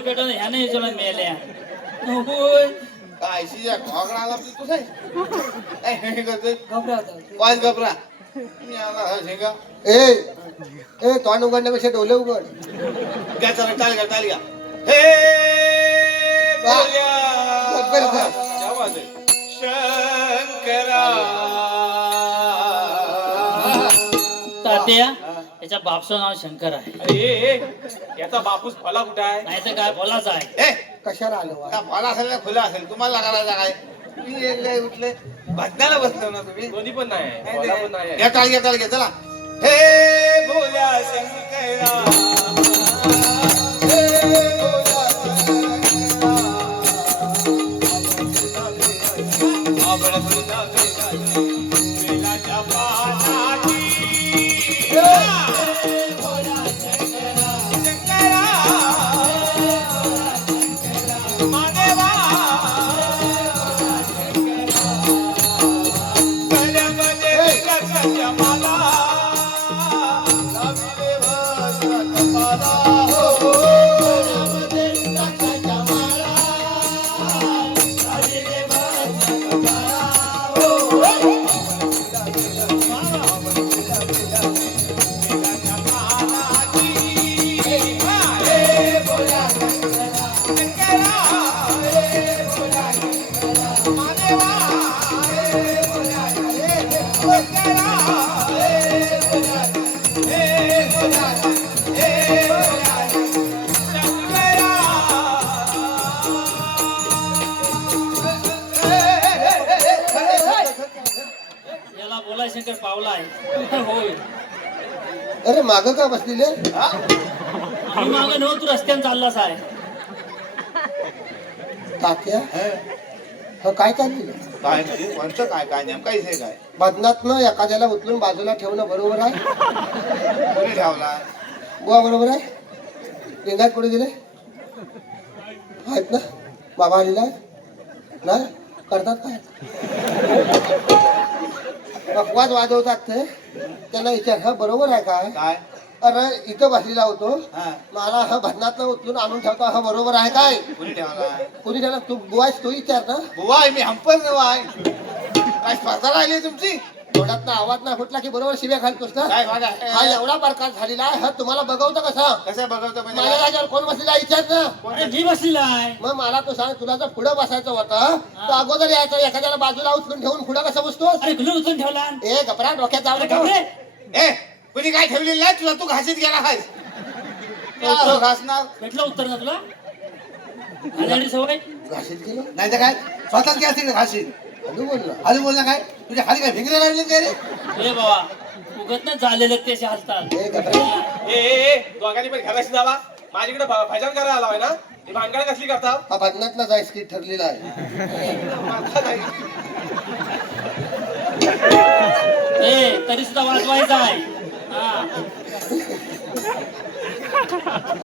डोळे पेटवून ह्याने याच्याला मेल्या होय कायशीच्या घोगडाला तू काय हे करतोय घबरात वाज घबरा मी आला हा झेंगा ए तोंड उघडण्यापेक्षा डोले उघड. घ्या चला टाल घ्या हे बोल्या गप्पर जा. क्या बात है शंकरा तात्या त्याच्या बापचं नाव शंकर आहे. अरे याचा बापूस फला कुठं आहे? नाही तर काय बोलाच आहे. ए कशाला आलो वा? आता मला असेल ना खुला असेल तुम्हाला करायचा काय तुम्ही एकले उठले भजनाला बसलो ना तुम्ही दोन्ही पण नाही आहे, फला पण नाही आहे. घ्या टाळ घ्या चला हे बोल्या शंकरा हे बोल्या शंकरा आपण तुझा वेलाच्या पानाची याला बोलाय शंकर पावला आहे. होय अरे माग का बसलेले? मी मागे नव्ह तू रस्त्याने चाललास आहे. तात्या हो काय चाललेलं? काय म्हणजे कोणतं काय नेमका इथे काय बदनातनं एखाद्याला उचलून बाजूला ठेवणं बरोबर आहे? कोणी ठेवला बुवा बरोबर आहे? लिंगायत कुठे गेले आहेत ना? बाबा आलेला आहे ना? करतात काय अपवाद वाजवतात ते त्यांना विचार हा बरोबर आहे काय? काय अरे इथं बसलेला होतो हा मला हा भजनातनं उचलून आणून ठेवतो हा बरोबर आहे काय? कोणी ठेवला कुणी त्याला तू बुवास तू विचार ना. बुवा आहे मी हंपल नवाय काय स्पर्धा राहिली तुमची तोंडात आवाज ना फुटला की बरोबर शिव्या घालतोस ना. काय हा एवढा प्रकार झालेला आहे हा तुम्हाला बघवतं कसं? कसं बघवतं म्हणजे माझ्या काय? जागेवर कोण बसलेला विचार ना. अरे मी बसलेला आहे. मग मला तू सांग तुला जर पुढं बसायचं होतं तर अगोदर यायचं एखाद्याला बाजूला उचलून ठेवून पुढं कसं बसतोस? अरे कुठे उचलून ठेवला? ए गपरा डोक्यात जाऊ अरे नका. घाबरे. ए कुणी काय ठेवलेलं नाही तुला तू घासीत गेला आहेस घासणार भेटलं उत्तर ना तुला? खाण्याची सवय. घाशीत गेलो नाही तर काय स्वतःच काय असेल घासीत हॅलो बोलला खाली बोलला काय तुझ्या खाली काय भिंगरे लागले काय रे हे बाबा उगत नाही झालेलं ते असे हलतात. ए गपरा दोघांनी पण घराशी जावा. माझ्याकडे भजन करायला आलाय ना, ही भानगड कसली करता? हा भजनातला जायस की ठरलेला आहे. ए तरी सुद्धा वाजवायचा आहे. हा